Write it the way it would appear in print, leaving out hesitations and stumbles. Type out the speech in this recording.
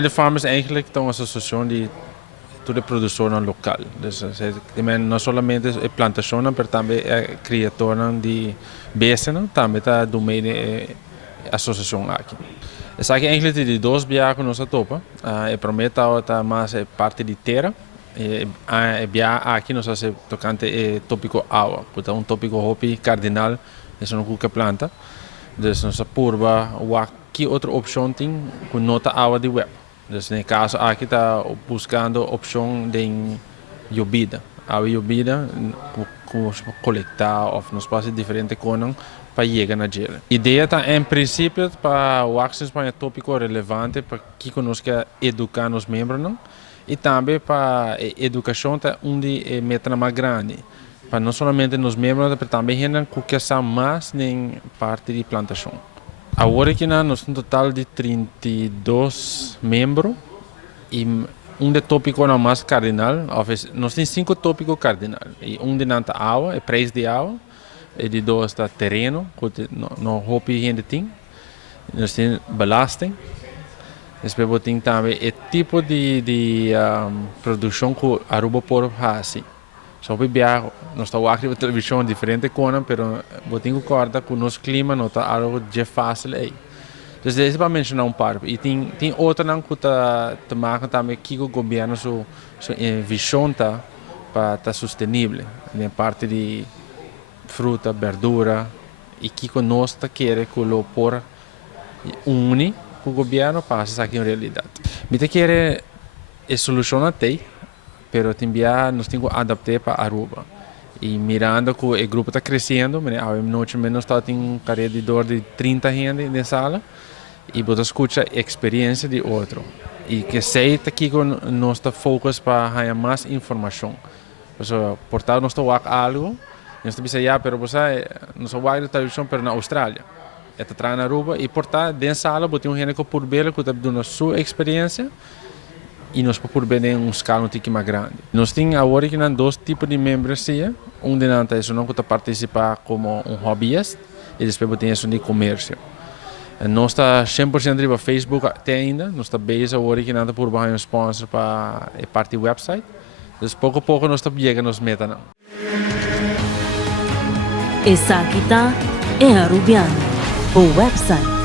De farmers eigenlijk estão uma associação de toda produção local. Dus não somente é plantação, mas também é criação de beesten, também está do meio da associação aqui. Essa aqui eigenlijk de dois biar que nós topa. É prometa outra mais parte de terra. Biar aqui nós fazemos tocante tópico água, porque um tópico hopi cardinal é uma cuca planta. Dus nós purba o aqui outra opção tem com nota água de web. Dus no caso aqui está buscando opção de llovida. A llovida coletar ou nos passa diferente coisas para chegar na gel. A ideia está em princípio para o access para tópico relevante para que conosco educar os membros não? E também para a educação tá onde é meta mais grande. Para não somente nos membros, mas também gente que quer mais nem parte de plantação. Agora que nós temos um total de 32 membros e de tópico não mais cardinal, nós temos 5 tópicos cardinais. E de nanta água, é preço de água, e de dois está terreno, que não roupa gente tem. Nós temos belasting. Depois tem também o tipo de produção que a Aruba pode fazer. Só que nós estamos aqui na televisão diferente coisa, mas eu concordo que o nosso clima não está algo de fácil aí. Então, isso é para mencionar um par. E tem outra que está marcando também que o governo sua visão para estar sustentável, na parte de fruta, verdura, e que nós queremos colocar unir o governo para isso aqui em realidade. Eu quero a solução até. Pero também nós temos que adaptar para Aruba. E mirando que o grupo está crescendo, a noite menos está em redor de 30 gente na sala, e você escuta a experiência de outro. E que sei que nós está focus para ganhar mais informação. Portanto, nós estamos algo, nós estamos dizendo, pero você nós estamos na televisão, pero na Austrália. Está na Aruba, e portanto, dentro da sala, você tem gente que por ver que está dando sua experiência, e nós podemos ver em escala um pouco mais grande. Nós temos agora que dois tipos de membresia. De nanta é um que participa como hobbyist e depois temos de comércio. Nós está 100% no Facebook até ainda. Nós está base agora que nada por baixo sponsor para a parte do website. Então pouco a pouco nós está chegando nos metas. Essa aqui está é Arubiano, o website.